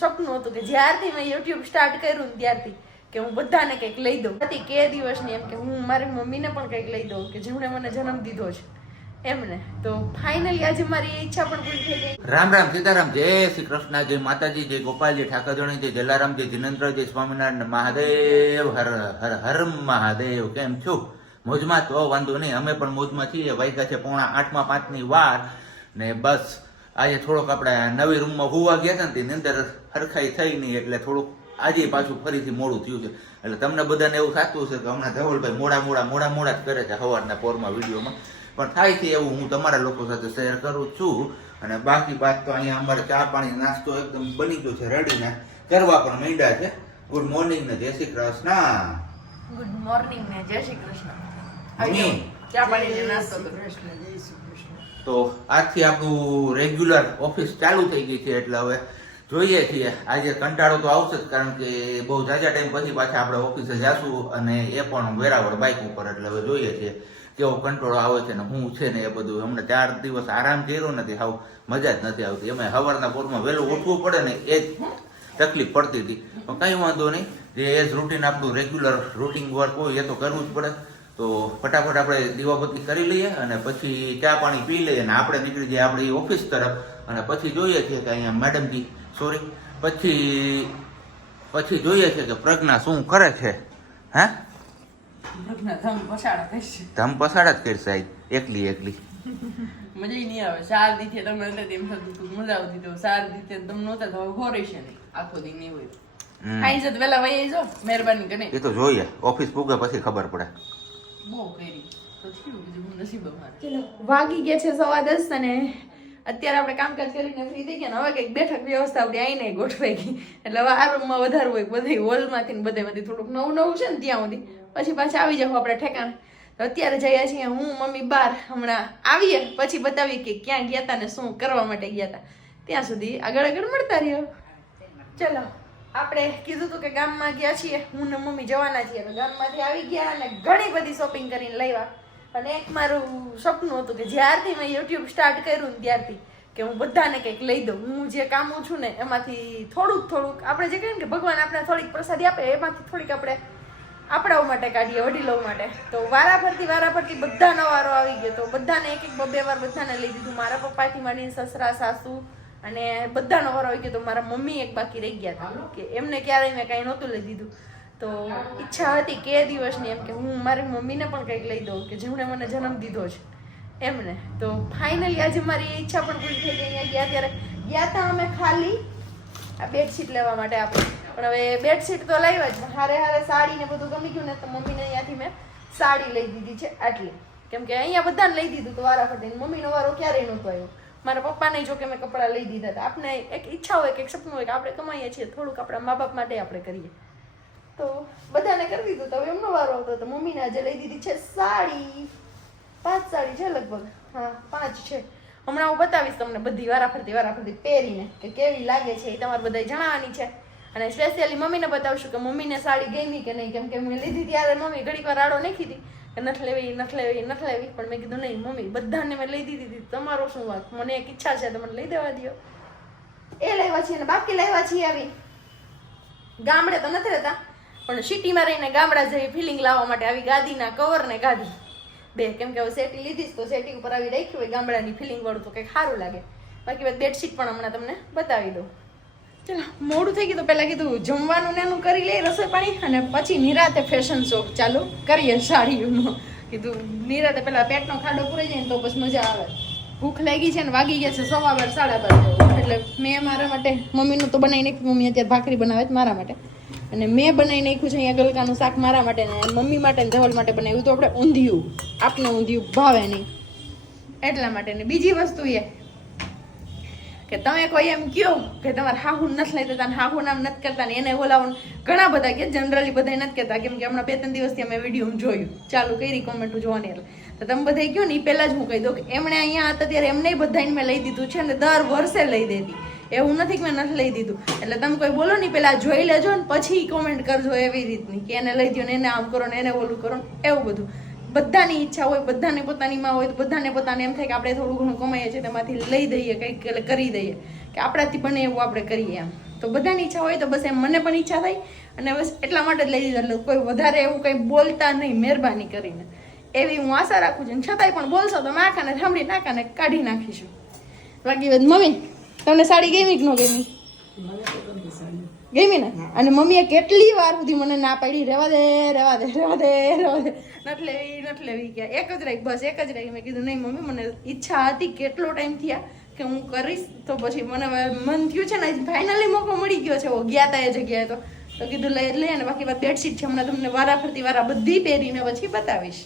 સપનું હતું કે જ્યારથી મેં યુટ્યુબ સ્ટાર્ટ કર્યું ને ત્યારથી કે હું બધાને કંઈક લઈ દઉં હતી કે દિવસની એમ કે હું મારી મમ્મીને પણ કંઈક લઈ દઉં કે જેમણે મને જન્મ દીધો છે એમને. તો ફાઇનલી આજે મારી ઈચ્છા પણ પૂરી થઈ ગઈ. રામ રામ સીતારામ, જય શ્રી કૃષ્ણ, જય માતાજી, જય ગોપાલજી, ઠાકરજણી, જય જલારામ, જય જિનેન્દ્ર, જય સ્વામિનારાયણ મહાદેવ, હર હર હર મહાદેવ. કેમ છો? મોજમાં? તો વાંધો નહીં, અમે પણ મોજમાં છીએ. વાગ્યા છે 7:45 વાર ને બસ આજે થોડોક આપણે નવી રૂમમાં હોવા ગયા હતા ને તેની અંદર હરખાઈ થઈ નહીં એટલે થોડુંક આજે પાછું ફરીથી મોડું થયું છે. એટલે તમને બધાને એવું થતું છે કે હમણાં ધવલભાઈ મોડા જ કરે છે સવારના પોરમાં વિડીયોમાં, પણ થાય છે એવું હું તમારા લોકો સાથે શેર કરું છું. અને બાકી વાત તો અહીંયા અમારે ચા પાણી નાસ્તો એકદમ બની ગયો છે, રેડીને કરવા પણ માંડ્યા છે. ગુડ મોર્નિંગ ને જય શ્રી કૃષ્ણ. ગુડ મોર્નિંગ ને જય શ્રી કૃષ્ણ. ચા પાણી નાસ્તો તો આજથી આપણું રેગ્યુલર ઓફિસ ચાલુ થઈ ગઈ છે એટલે હવે જોઈએ છીએ. આજે કંટાળો તો આવશે જ કારણ કે બહુ ઝાઝા ટાઈમ પછી પાછા આપણે ઓફિસે જાશું અને એ પણ વેરાવળ બાઇક ઉપર. એટલે હવે જોઈએ છીએ કેવો કંટ્રોલ આવે છે ને શું છે ને એ બધું. અમને 4 દિવસ આરામ કર્યો નથી, હાવ મજા જ નથી આવતી. એમાં સવારના પોરમાં વહેલું ઉઠવું પડે ને એ જ તકલીફ પડતી હતી, પણ કંઈ વાંધો નહીં. જે એજ રૂટીન આપણું રેગ્યુલર રૂટીન વર્ક હોય એ તો કરવું જ પડે. તો ફટાફટ આપણે દીવાબત્તી કરી લઈએ અને પછી ચા પાણી પી લઈએ અને આપણે નીકળી જઈએ આપણી ઓફિસ તરફ. અને પછી જોઈએ છીએ કે અહીંયા મેડમજી પછી જોઈએ છીએ કે પ્રજ્ઞા શું કરે છે. હે ધમ પસાડા જ કરશે એકલી મજા નહીં આવે. 4 દિવસે તમને એમ થતું મજા આવતી, તો 4 દિવસે તમે નહોતા તો હોરે છે નહીં, આખો દી નહીં હોય. આઈ જત વેલા વહી જો મહેરબાની કરીને. એ તો જોઈએ, ઓફિસ પૂગે પછી ખબર પડે. બહુ કરી તો થયું બીજું નસીબ અમારે. ચલો વાગી ગયા છે 10:15 અને અત્યારે આપણે કામકાજ કરીને ફ્રી થઈ ગયા ને હવે કંઈક બેઠક વ્યવસ્થા આપણી આઈને ગોઠવાઈ ગઈ. એટલે હવે આ રૂમમાં વધારે હોય, બધી હોલમાંથી ને બધેમાંથી થોડુંક નવું છે ને ત્યાં સુધી, પછી પાછા આવી જાવ આપણે ઠેકાણે. તો અત્યારે જઈએ છીએ હું મમ્મી બહાર. હમણાં આવીએ પછી બતાવીએ કે ક્યાં ગયા હતા ને શું કરવા માટે ગયા હતા. ત્યાં સુધી આગળ મળતા રહ્યો. ચલો આપણે કીધું હતું કે ગામમાં ગયા છીએ, હું ને મમ્મી જવાના છીએ. તો ગામમાંથી આવી ગયા અને ઘણી બધી શોપિંગ કરીને લાવ્યા. અને એક મારું સપનું હતું કે જ્યારથી મેં યુટ્યુબ સ્ટાર્ટ કર્યું ને ત્યારથી કે હું બધાને કંઈક લઈ દઉં. હું જે કામું છું ને એમાંથી થોડુંક આપણે જે કહીએ ને કે ભગવાન આપણે થોડીક પ્રસાદી આપે એમાંથી થોડીક આપણે આપણાઓ માટે કાઢીએ, વડીલો માટે. તો વારાફરતી બધાનો વારો આવી ગયો. તો બધાને એક બે વાર બધાને લઈ દીધું. મારા પપ્પાથી માંડીને સસરા સાસુ અને બધાનો વારો આવી ગયો. તો મારા મમ્મી એક બાકી રહી ગયા હતા કે એમને ક્યારેય મેં કાંઈ નહોતું લઈ દીધું. તો ઈચ્છા હતી કે દિવસની એમ કે હું મારી મમ્મીને પણ કંઈક લઈ દઉં કે જેમણે મને જન્મ દીધો છે એમને. તો ફાઇનલી આજે મારી ઈચ્છા પણ પૂરી થઈ ગઈ. અહીંયા ત્યારે ગયા હતા અમે ખાલી આ બેડશીટ લેવા માટે આપણે, પણ હવે બેડશીટ તો લાવ્યા જ. હારે સાડી ને બધું ગમી ગયું ને તો મમ્મીને અહીંયાથી મેં સાડી લઈ દીધી છે આટલી, કેમ કે અહીંયા બધાને લઈ દીધું તો વારાફરતી. મમ્મીનો વારો ક્યારેય નહોતો આવ્યો. મારા પપ્પાને જો કે મેં કપડાં લઈ દીધા હતા. આપણે એક ઈચ્છા હોય કે એક સપનું હોય કે આપણે કમાઈએ છીએ થોડુંક આપણા મા બાપ માટે આપણે કરીએ, તો બધાને કરી દીધું. તો હવે એમનો વારો આવતો તો મમ્મીને આજે લઈ દીધી છે સાડી. 5 સાડી છે લગભગ, હા 5 છે. હમણાં હું બતાવીશ તમને બધી વારાફરતી પહેરીને કે કેવી લાગે છે, એ તમારે બધાય જણાવવાની છે. અને સ્પેશિયલી મમ્મીને બતાવશું કે મમ્મીને સાડી ગમી કે નહીં, કેમ કે મેં લીધી ત્યારે મમ્મી ઘડીક વાર આડો નાખી હતી કે નથી લેવી. પણ મેં કીધું નહીં મમ્મી, બધાને મેં લઈ દીધી હતી, તમારો શું વાત, મને એક ઈચ્છા છે તો મને લઈ દેવા દો. એ લાવ્યા છીએ. અને બાકી લાવ્યા છીએ આવી ગામડે તો નથી રહેતા પણ સિટીમાં રહીને ગામડા જેવી ફિલિંગ લાવવા માટે આવી ગાદીના કવર ને ગાદી બે. કેમ કે હવે સેટી લીધીશ તો સેટી ઉપર આવી રાખ્યું હોય ગામડાની ફિલિંગ વાળું તો કંઈક સારું લાગે. બાકી બેડશીટ પણ હમણાં તમને બતાવી દઉં. ચલો મોડું થઈ ગયું તો પહેલાં કીધું જમવાનું ને એનું કરી લઈએ રસોઈ પાણી, અને પછી નિરાતે ફેશન શો ચાલુ કરીએ સાડીઓનો. કીધું નિરાતે પહેલાં પેટનો ખાડો પૂરાઈ જાય ને તો પછી મજા આવે. ભૂખ લાગી છે ને વાગી ગયા છે 12:15 12:30. એટલે મેં મારા માટે મમ્મીનું તો બનાવી નાખ્યું. મમ્મી અત્યારે ભાખરી બનાવે છે મારા માટે, અને મેં બનાવી નાખ્યું છે અહીંયા ગલકાનું શાક મારા માટે ને મમ્મી માટે ને ધવલ માટે બનાવ્યું. તો આપણે ઊંધિયું, આપને ઊંધિયું ભાવે નહીં એટલા માટે. ને બીજી વસ્તુ એ કે તમે કોઈ એમ કહો કે તમારે હાહુ નથી લઈ દેતા, હાહુ નામ નથી કરતા ને એને બોલાવો. ઘણા બધા કે જનરલી બધા નથી કહેતા, કેમ કે હમણાં 2-3 દિવસથી અમે વિડીયો જોયું ચાલુ કરી કોમેન્ટો જોવાની. એટલે તો તમે બધા કહો ને એ પહેલાં જ હું કહી દઉં કે એમણે અહીંયા હતા ત્યારે એમને બધાને મેં લઈ દીધું છે ને દર વર્ષે લઈ દેતી. એવું નથી કે મેં નથી લઈ દીધું. એટલે તમે કોઈ બોલો નહીં પેલા જોઈ લેજો ને પછી કોમેન્ટ કરજો એવી રીતની કે એને લઈ દો ને એને આમ કરો ને એને ઓલું કરો, એવું બધું. બધાની ઈચ્છા હોય, બધાને પોતાની માં હોય, તો બધાને પોતાને એમ થાય કે આપણે થોડું ઘણું કમાઈએ છીએ તેમાંથી લઈ દઈએ, કંઈક કરી દઈએ કે આપણાથી બને એવું આપણે કરીએ એમ. તો બધાની ઈચ્છા હોય તો બસ એમ મને પણ ઈચ્છા થાય અને બસ એટલા માટે જ લઈ લીધો. એટલે કોઈ વધારે એવું કંઈ બોલતા નહીં, મહેરબાની કરીને એવી હું આશા રાખું છું. છતાંય પણ બોલશો તો આખાને સાંભળી નાખાને કાઢી નાખીશું. બાકી મમ્મી તમને સાડી ગમી કે ન ગમી? ગમી ને? અને મમ્મીએ કેટલી વાર સુધી મને ના પાડી, રહેવા દે રહેવા દે રહેવા દે રહેવા દે, નથી લેવી કે એક જ રહી, બસ એક જ રહી. મેં કીધું નહીં મમ્મી, મને ઈચ્છા હતી કેટલો ટાઈમ થયા કે હું કરીશ, તો પછી મને મન થયું છે ને ફાઇનલી મોકો મળી ગયો છે. ગયા તા એ જગ્યાએ તો કીધું લઈ અને બાકી વાત બેડશીટ છે, હમણાં તમને વારાફરતી બધી પહેરીને પછી બતાવીશ.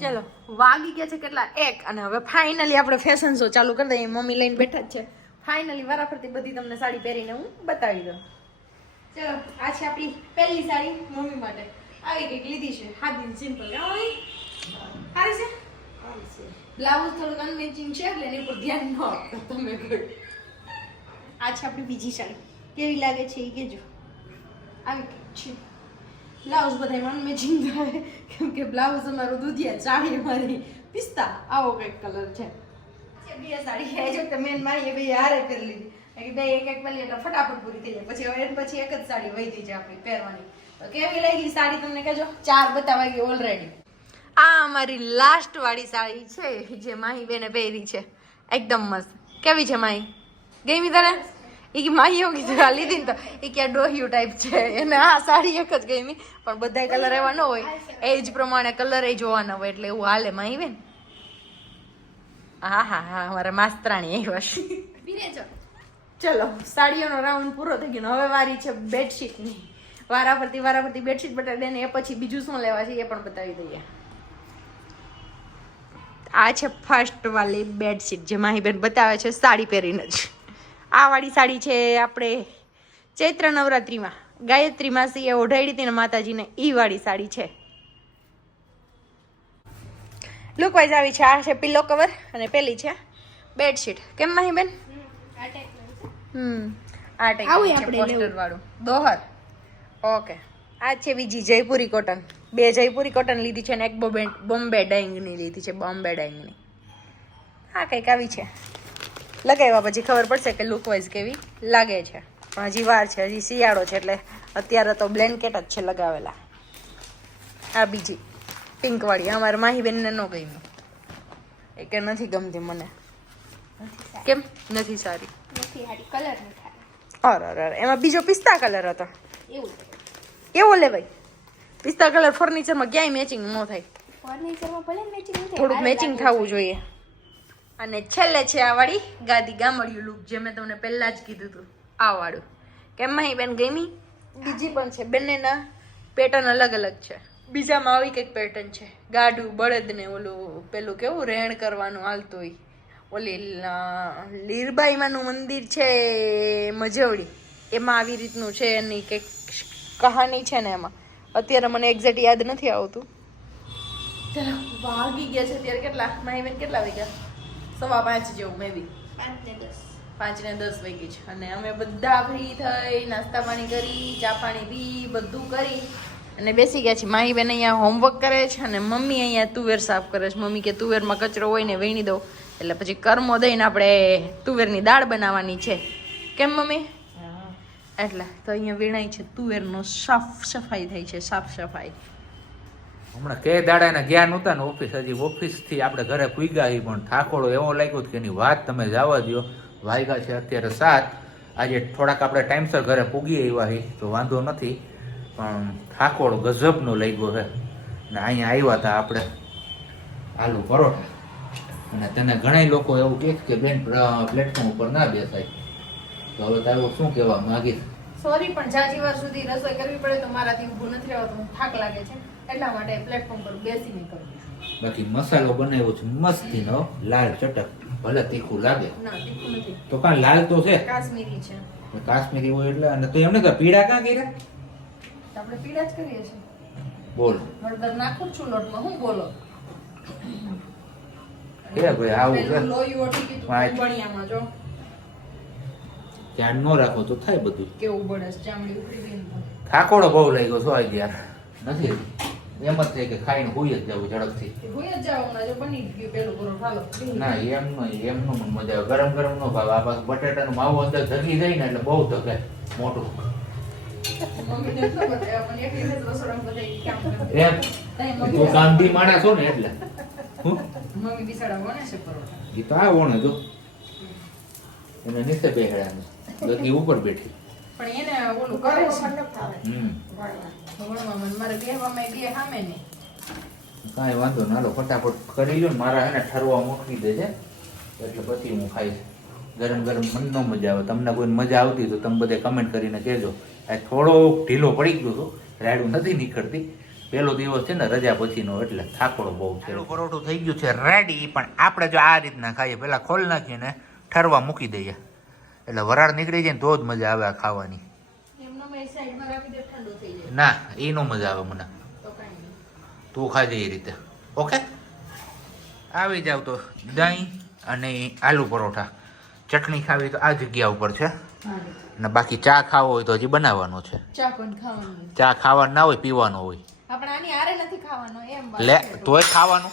ચલો વાગી ગયા છે કેટલા 1 અને હવે ફાઇનલી આપણે ફેશન શો ચાલુ કરી દઈએ. મમ્મી લઈને બેઠા જ છે. ફાઇનલી વારાફરતી બધી તમને સાડી પહેરીને હું બતાવી દઉં. ચલો આ છે આપણી પહેલી સાડી મમ્મી માટે. આવી કંઈક લીધી છે, હાથી સિમ્પલ. સારી છે. બ્લાઉઝ થોડુંક અનમેચિંગ છે એટલે એની ઉપર ધ્યાન ન આપો તમે કોઈ. આ છે આપણી બીજી સાડી. કેવી લાગે છે એ કહેજો. આવી કંઈક છે. બ્લાઉઝ બધા અનમેચિંગ થાય કેમ કે બ્લાઉઝ અમારું દૂધિયા, સાડી અમારી પિસ્તા. આવો કંઈક કલર છે. બે સાડી એ જો તમે મારી બે હારે પહેરી લીધી. બે એક પહેરી એટલે ફટાફટ પૂરી થઈ જાય. પછી હવે પછી એક જ સાડી વધી છે આપણી પહેરવાની. તો કેવી લાગી સાડી તમને કહેજો. 4 બતાવાઈ ગઈ ઓલરેડી. આ અમારી લાસ્ટ વાળી સાડી છે જે માહી બેને પહેરી છે. એકદમ મસ્ત. કેવી છે માહી? ગમી તને? એ કે માહી એવું કીધું આ લીધી ને તો એ કે ડોહિયું ટાઈપ છે એને. આ સાડી એક જ ગમી પણ બધા કલર એવા ન હોય, એજ પ્રમાણે કલર એ જોવાના હોય એટલે એવું હાલે માહી બેન. હા હા હા અમારા માસ્તરાણી એ વર્ષ. ચલો સાડીઓનો રાઉન્ડ પૂરો થઈ ગયો. હવે વારી છે બેડશીટની. વારાફરતી બેડશીટ બતાવી દે ને એ પછી બીજું શું લેવા છે એ પણ બતાવી દઈએ. આ છે ફર્સ્ટ વાળી બેડશીટ જે માહીબેન બતાવે છે સાડી પહેરીને જ. આ વાળી સાડી છે આપણે ચૈત્ર નવરાત્રિમાં ગાયત્રી માસીએ ઓઢાડી હતી ને માતાજીને, ઈ વાળી સાડી છે. લુક વાઇઝ આવી છે. આ છે પિલો કવર અને પેલી છે બેડશીટ. કેમ માહીબેન? આ ટાઈપ પોસ્ટર વાળું દોહર. ઓકે. આ છે બીજી જયપુરી કોટન. 2 જયપુરી કોટન લીધી છે ને એક બોમ્બે ડાઈંગની લીધી છે. બોમ્બે ડાઈંગની. હા કંઈક આવી છે. લગાવ્યા પછી ખબર પડશે કે લુક વાઇઝ કેવી લાગે છે. પણ હજી વાર છે, હજી શિયાળો છે એટલે અત્યારે તો બ્લેન્કેટ જ છે લગાવેલા. આ બીજી પિંક વાળી અમારે માહીબેનને ન ગમી. એ કે નથી ગમતી મને. કેમ નથી સારી? કલર અરે એમાં બીજો પિસ્તા કલર હતો. કેવો લેવાય? પિસ્તા કલર ફર્નિચરમાં ક્યાંય મેચિંગ ન થાય. ફર્નિચરમાં ભલે મેચિંગ ન થાય, થોડુંક મેચિંગ થવું જોઈએ. અને છેલ્લે છે આ વાળી ગાદી ગામડિયું લુક જે મેં તમને પહેલા જ કીધું હતું. આ વાળું કેમ માહી બેન ગમી? બીજી પણ છે, બંનેના પેટર્ન અલગ અલગ છે. બીજામાં આવી કંઈક પેટર્ન છે, ગાડું બળદ ને ઓલું પેલું કેવું રેણ કરવાનું હાલતું હોય. ઓલી લીરબાઈમાનું મંદિર છે મજવડી, એમાં આવી રીતનું છે એની કંઈક કહાની છે ને એમાં. અત્યારે મને એક્ઝેક્ટ યાદ નથી આવતું. ચલો વાગી ગયા છે અત્યારે કેટલા માહીબેન? કેટલા વાગ્યા? 5:15 જેવું મે બી. 5 ને 10 વાગી છે અને અમે બધા ફ્રી થઈ નાસ્તા પાણી કરી, ચા પાણી પી, બધું કરી અને બેસી ગયા છે. માહીબેન અહીંયા હોમવર્ક કરે છે અને મમ્મી અહીંયા તુવેર સાફ કરે છે. મમ્મી કે તુવેરમાં કચરો હોય ને વીણી દો એટલે પછી કર્મો દઈને આપણે તુવેરની દાળ બનાવવાની છે. કેમ મમ્મી? એટલે તો અહીંયા વીણાય છે તુવેરનો સાફ સફાઈ થાય છે. સાફ સફાઈ હમણાં કે દાડાના ગયા નહોતા ને ઓફિસ, હજી ઓફિસ થી આપણે ઘરે પૂગ્યા પણ ઠાકોડો એવો લાગ્યો કે એની વાત તમે જવા દો. વાગ્યા છે અત્યારે 7. આજે થોડાક આપણે ટાઈમસર ઘરે પૂગી આવ્યા તો વાંધો નથી, પણ ઠાકોડો ગજબનો લાગ્યો છે. ને અહીંયા આવ્યા હતા આપણે આલુ પરોઠા અને તને ઘણા લોકો એવું કહે કે બેન પ્લેટફોર્મ ઉપર ના બેસાય. તો હવે તારું શું કહેવા માંગીશ? સોરી પણ જાજી વાર સુધી રસોઈ કરવી પડે તો મારાથી ઊભું નથી રહેવાતું, થાક લાગે છે એટલા માટે પ્લેટફોર્મ પર બેસીને કરું. બાકી મસાલો બનાવ્યો છે મસ્તીનો, લાલ ચટક. ભલે તીખું લાગે ના તીખું નથી તો કાં લાલ તો છે, કાશ્મીરી છે. કાશ્મીરી હોય એટલે. અને તો એમને તો પીળા કાં કર્યા? આપણે પીળા જ કરીએ છીએ. બોલ હળદર નાખું છું લોટમાં. હું બોલો કે ભાઈ આવું છે. પેલું લોહી ઓટી કીધું બણિયામાં જો ધ્યાન ન રાખો તો થાય બધું. કેવું બળે છે, ચામડી ઉખડી ગઈ ને. ઠાકોડો બહુ લઈ ગયો છો યાર. નથી એમ જ થાય કે ખાઈને હુઈ જ જવું ઝડપથી. હોય જ જાવ હમણાં જો બની ગયું પેલું પરોઠા હાલો. ના એમ નો મને મજા આવે. ગરમ ગરમ નો ભાવ. આ પાછું બટેટાનો માવો અંદર ધગી જાય ને એટલે બહુ ધગે. મોટું મમ્મીને ખબર છે, મને એકલી જ રસોડામાં બધાય કામ કરે. એમ તઈ તું મમ્મી કામથી માણસ છો ને એટલે હું મમ્મી બિસાડા વણે છે પરોઠા. એ તો આ વણે જો એને નીચે બેહાડ્યા ગગી ઉપર બેઠી પણ એને ઓલું કરે છે હમ વણવામાં. મારે બેહવામાં બે સામે નહીં. કાંઈ વાંધો ના લો ફટાફટ કરી લ્યો ને મારા હે ને ઠરવા મૂકી દે છે એટલે પછી હું ખાઈશ. ગરમ ગરમ મને ન મજા આવે. તમને કોઈને મજા આવતી તો તમે બધે કમેન્ટ કરીને કહેજો. આ થોડોક ઢીલો પડી ગયો છું, રાયડું નથી નીકળતી. પહેલો દિવસ છે ને રજા પછીનો એટલે થાકડો બહુ છે. પેલું પરોઠું થઈ ગયું છે રેડી, પણ આપણે જો આ રીતના ખાઈએ પહેલા ખોલ નાખીને ઠરવા મૂકી દઈએ એટલે વરાળ નીકળી જાય ને તો જ મજા આવે આ ખાવાની. એમનો મેં સાઈડમાં રાખી દે, ઠંડુ થઈ જાય ના એ નો મજા આવે મને. તો કાંઈ નહીં. તું ખાજે એ રીતે. ઓકે આવી જાવ તો દહીં અને આલુ પરોઠા. ચટણી ખાવી તો આ જગ્યા ઉપર છે અને બાકી ચા ખાવો હોય તો હજી બનાવવાનો છે. ચા પણ ખાવાનું. ચા ખાવાનું ના હોય, પીવાનો હોય. આપણે આની આરે નથી ખાવાનો એમ વાત લે છે. તોય ખાવાનું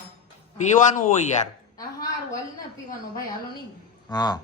પીવાનું હોય યાર. હા હારું હાલ ના પીવાનો ભાઈ, હાલો નહીં. હા